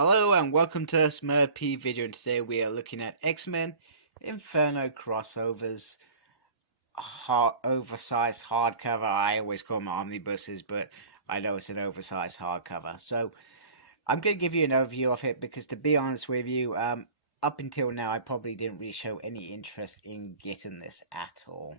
Hello and welcome to Smurp video, and today we are looking at X-Men Inferno crossovers, oversized hardcover. I always call them omnibuses, but I know it's an oversized hardcover. So I'm going to give you an overview of it because, to be honest with you, up until now I probably didn't really show any interest in getting this at all.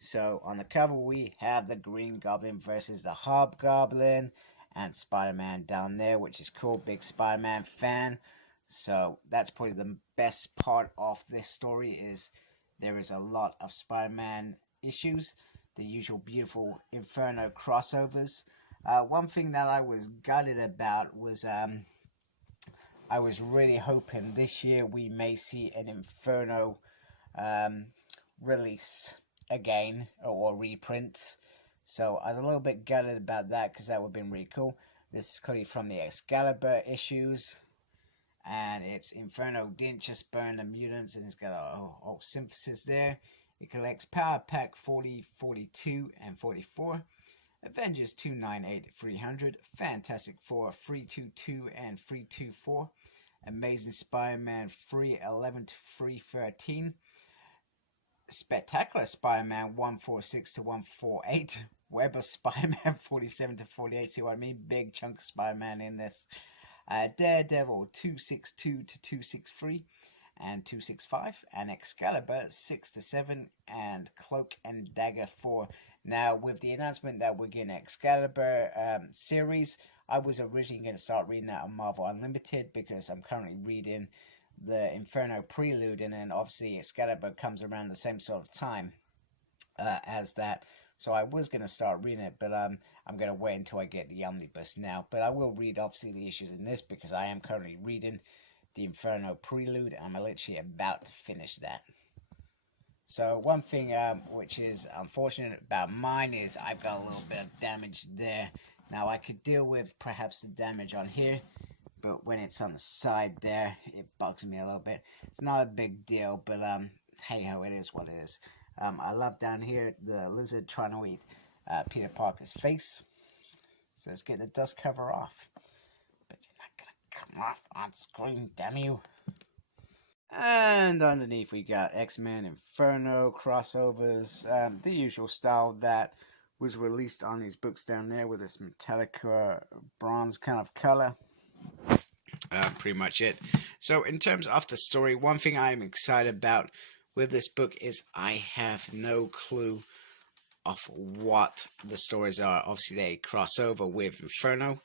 So on the cover we have the Green Goblin versus the Hobgoblin, and Spider-Man down there, which is cool. Big Spider-Man fan. So that's probably the best part of this story, is there is a lot of Spider-Man issues, the usual beautiful Inferno crossovers. One thing that I was gutted about was I was really hoping this year we may see an Inferno release again, or reprint. So I was a little bit gutted about that because that would have been really cool. This is clearly from the Excalibur issues, and it's Inferno didn't just burn the mutants, and it's got a whole synthesis there. It collects Power Pack 40, 42, and 44. Avengers 298 300, Fantastic Four 322 and 324, Amazing Spider-Man 311 to 313, Spectacular Spider-Man 146 to 148, Web of Spider-Man 47 to 48. See what I mean? Big chunk of Spider-Man in this. Daredevil 262 to 263 and 265, and Excalibur 6 to 7, and Cloak and Dagger 4. Now, with the announcement that we're getting Excalibur series, I was originally going to start reading that on Marvel Unlimited because I'm currently reading the Inferno Prelude, and then obviously Excalibur comes around the same sort of time as that. So I was going to start reading it, but I'm going to wait until I get the Omnibus now. But I will read, obviously, the issues in this because I am currently reading the Inferno Prelude, and I'm literally about to finish that. So one thing which is unfortunate about mine is I've got a little bit of damage there. Now I could deal with perhaps the damage on here, but when it's on the side there, it bugs me a little bit. It's not a big deal, but hey ho, it is what it is. I love down here the lizard trying to eat Peter Parker's face. So let's get the dust cover off. But you're not gonna come off on screen, damn you. And underneath we got X-Men Inferno crossovers, the usual style that was released on these books down there with this metallic bronze kind of color. Pretty much it. So in terms of the story, one thing I'm excited about with this book is I have no clue of what the stories are. Obviously they cross over with Inferno,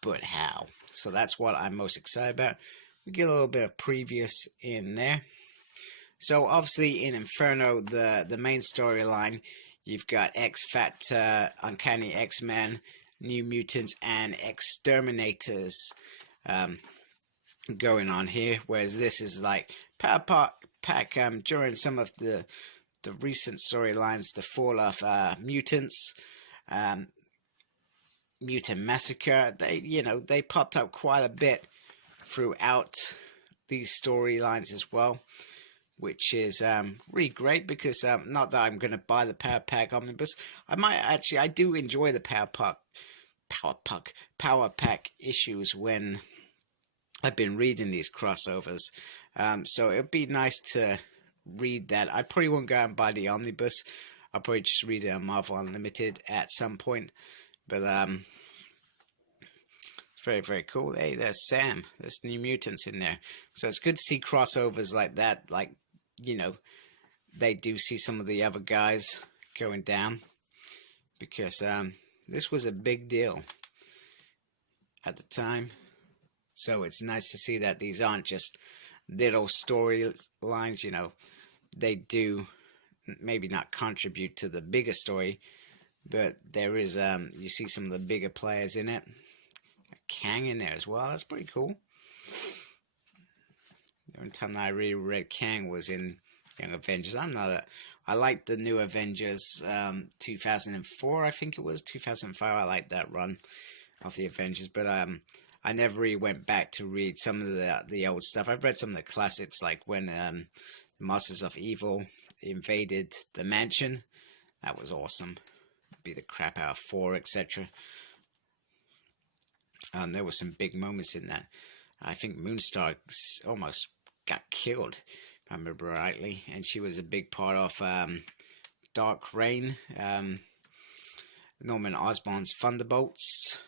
but how? So that's what I'm most excited about. We get a little bit of previous in there. So obviously in Inferno, the main storyline, you've got X-Factor, Uncanny X-Men, New Mutants, and Exterminators going on here, whereas this is like Power Pack during some of the recent storylines, the fall of mutants, Mutant Massacre. They popped up quite a bit throughout these storylines as well, which is really great because not that I'm going to buy the Power Pack Omnibus. I do enjoy the Power Pack issues when I've been reading these crossovers. So it'd be nice to read that. I probably won't go out and buy the Omnibus. I'll probably just read it on Marvel Unlimited at some point. But very, very cool. Hey, there's Sam. There's New Mutants in there. So it's good to see crossovers like that. Like, they do see some of the other guys going down. Because this was a big deal at the time. So it's nice to see that these aren't just little storylines, They do maybe not contribute to the bigger story, but there is, you see some of the bigger players in it. Kang in there as well. That's pretty cool. The only time I really read Kang was in Young Avengers. I like the New Avengers 2004, I think it was 2005. I like that run of the Avengers, but I never really went back to read some of the old stuff. I've read some of the classics, like when the Masters of Evil invaded the mansion. That was awesome. Beat the crap out of Thor, etc. There were some big moments in that. I think Moonstar almost got killed, if I remember rightly, and she was a big part of Dark Reign, Norman Osborn's Thunderbolts.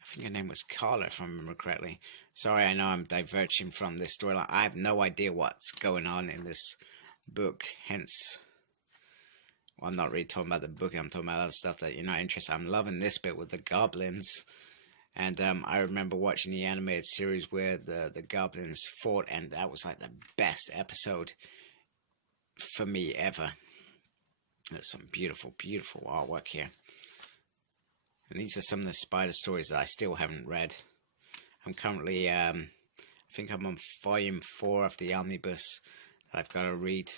I think her name was Carla, if I remember correctly. Sorry, I know I'm diverging from this storyline. I have no idea what's going on in this book, hence, well, I'm not really talking about the book, I'm talking about other stuff that you're not interested in. I'm loving this bit with the goblins. And I remember watching the animated series where the goblins fought, and that was like the best episode for me ever. There's some beautiful, beautiful artwork here. And these are some of the spider stories that I still haven't read. I'm currently, I think I'm on volume 4 of the Omnibus that I've got to read.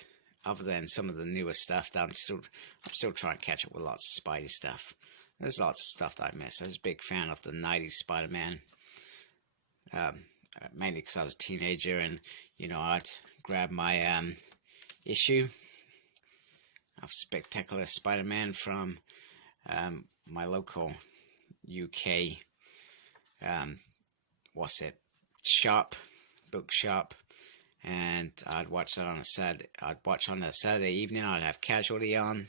Other than some of the newer stuff that I'm still trying to catch up with lots of Spidey stuff. There's lots of stuff that I miss. I was a big fan of the 90s Spider-Man. Mainly because I was a teenager and, you know, I'd grab my issue of Spectacular Spider-Man from my local UK, bookshop, and I'd watch that on a Saturday. I'd watch on a Saturday evening. I'd have Casualty on,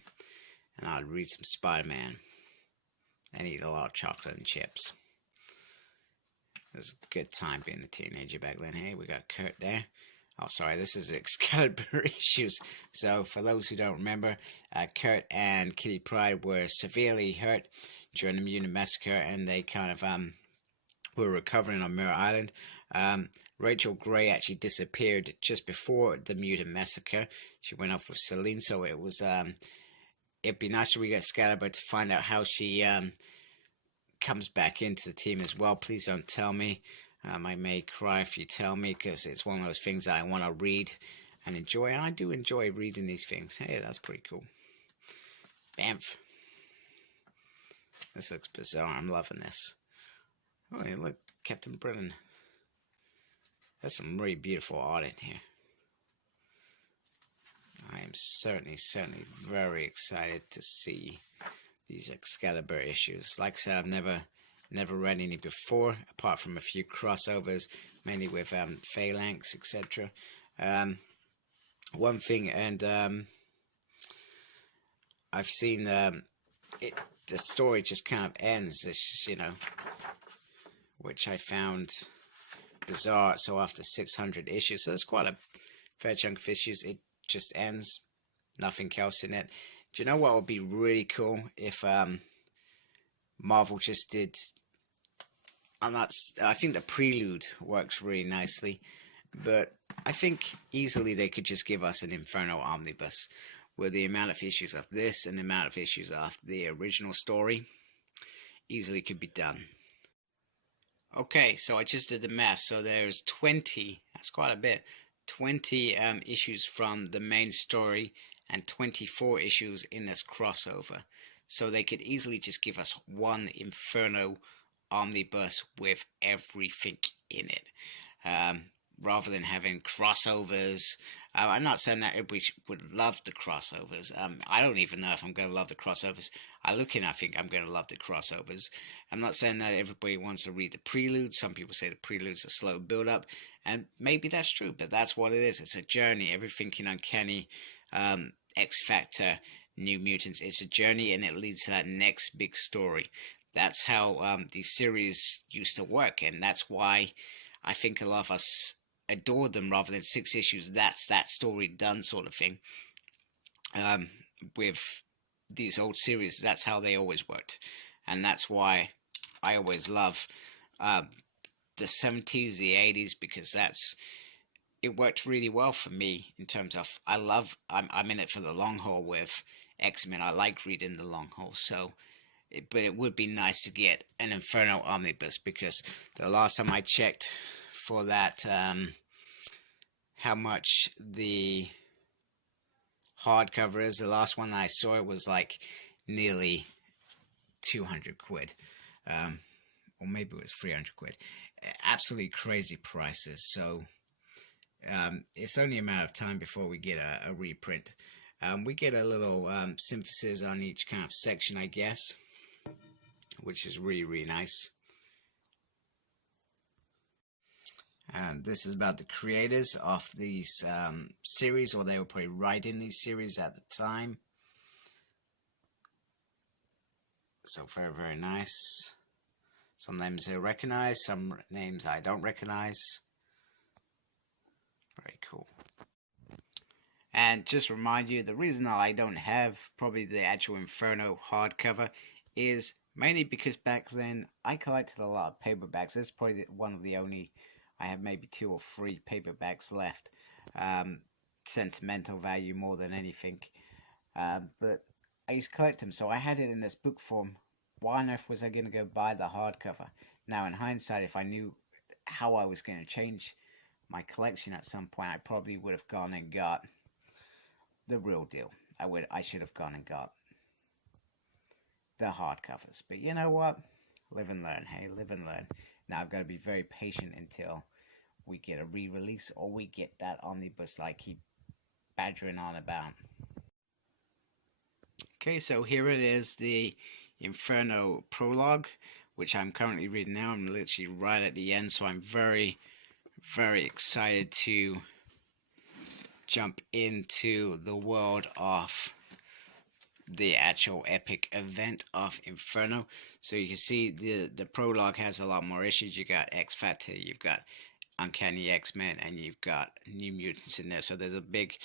and I'd read some Spider-Man and eat a lot of chocolate and chips. It was a good time being a teenager back then. Hey, we got Kurt there. Oh, sorry, this is Excalibur issues. So, for those who don't remember, Kurt and Kitty Pryde were severely hurt during the Mutant Massacre, and they kind of were recovering on Mirror Island. Rachel Gray actually disappeared just before the Mutant Massacre. She went off with Celine, so it was it'd be nice to read Excalibur to find out how she comes back into the team as well. Please don't tell me. I may cry if you tell me, because it's one of those things that I want to read and enjoy. And I do enjoy reading these things. Hey, that's pretty cool. Bamf. This looks bizarre. I'm loving this. Oh, hey, look, Captain Britain. There's some really beautiful art in here. I am certainly very excited to see these Excalibur issues. Like I said, I've never read any before, apart from a few crossovers, mainly with Phalanx, etc. One thing, and I've seen the story just kind of ends, it's, you know, which I found bizarre. So after 600 issues, so there's quite a fair chunk of issues, it just ends, nothing else in it. Do you know what would be really cool if Marvel just did? I think the prelude works really nicely, but I think easily they could just give us an Inferno Omnibus with the amount of issues of this and the amount of issues of the original story. Easily could be done. Okay, so I just did the math. So there's 20, that's quite a bit, 20 issues from the main story and 24 issues in this crossover. So they could easily just give us one Inferno Omnibus with everything in it, rather than having crossovers. I'm not saying that everybody would love the crossovers. I don't even know if I'm going to love the crossovers. I think I'm going to love the crossovers. I'm not saying that everybody wants to read the prelude. Some people say the prelude's a slow build-up, and maybe that's true, but that's what it is. It's a journey. Everything in Uncanny, X-Factor, New Mutants, it's a journey, and it leads to that next big story. That's how these series used to work, and that's why I think a lot of us adored them rather than 6 issues. That's that story done sort of thing. With these old series, that's how they always worked, and that's why I always love the 70s, the 80s, because it worked really well for me in terms of I'm in it for the long haul with X-Men. I like reading the long haul, so. But it would be nice to get an Inferno Omnibus, because the last time I checked for that, how much the hardcover is, the last one I saw, it was like nearly 200 quid, or maybe it was 300 quid. Absolutely crazy prices. So it's only a matter of time before we get a reprint. We get a little synthesis on each kind of section, I guess, which is really nice. And this is about the creators of these series, or they were probably writing these series at the time. So very, very nice. Some names I recognize, some names I don't recognize. Very cool. And just remind you, the reason I don't have probably the actual Inferno hardcover is mainly because back then I collected a lot of paperbacks. This is probably one of the only, I have maybe 2 or 3 paperbacks left. Sentimental value more than anything. But I used to collect them, so I had it in this book form. Why on earth was I going to go buy the hardcover? Now, in hindsight, if I knew how I was going to change my collection at some point, I probably would have gone and got the real deal. I should have gone and got the hardcovers. But you know what? Live and learn. Hey, live and learn. Now I've got to be very patient until we get a re-release or we get that omnibus like I keep badgering on about. Okay, so here it is, the Inferno Prologue, which I'm currently reading now. I'm literally right at the end, so I'm very, very excited to jump into the world of the actual epic event of Inferno. So you can see the prologue has a lot more issues. You got X Factor, you've got Uncanny X-Men, and you've got New Mutants in there. So there's a big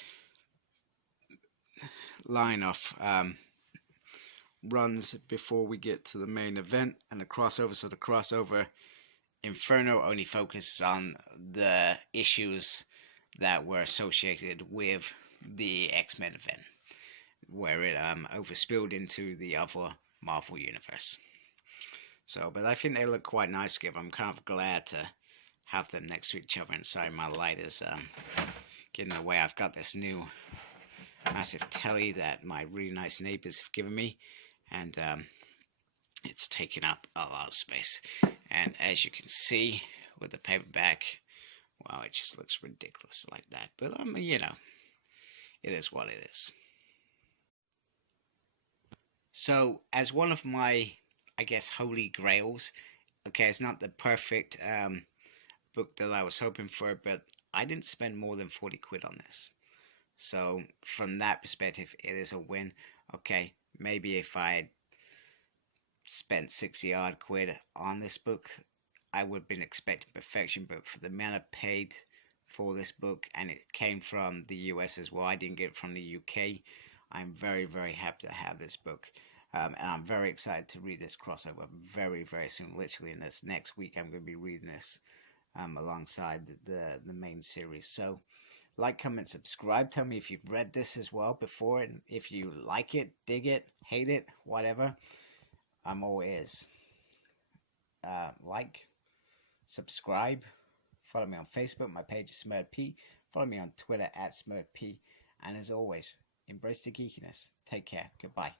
line of runs before we get to the main event and the crossover. So the crossover Inferno only focuses on the issues that were associated with the X-Men event, where it overspilled into the other Marvel universe. So, but I think they look quite nice together. I'm kind of glad to have them next to each other. And sorry, my light is getting away. I've got this new massive telly that my really nice neighbors have given me, and it's taking up a lot of space. And as you can see with the paperback, wow, it just looks ridiculous like that. But you know, it is what it is. So, as one of my, I guess, holy grails, okay, it's not the perfect book that I was hoping for, but I didn't spend more than 40 quid on this. So, from that perspective, it is a win. Okay, maybe if I spent 60 odd quid on this book, I would have been expecting perfection, but for the amount I paid for this book, and it came from the US as well, I didn't get it from the UK, I'm very, very happy to have this book. And I'm very excited to read this crossover very, very soon. Literally in this next week, I'm going to be reading this alongside the main series. So, like, comment, subscribe. Tell me if you've read this as well before, and if you like it, dig it, hate it, whatever. I'm all ears. Like, subscribe, follow me on Facebook. My page is SmurredP. Follow me on Twitter @SmurredP. And as always, embrace the geekiness. Take care. Goodbye.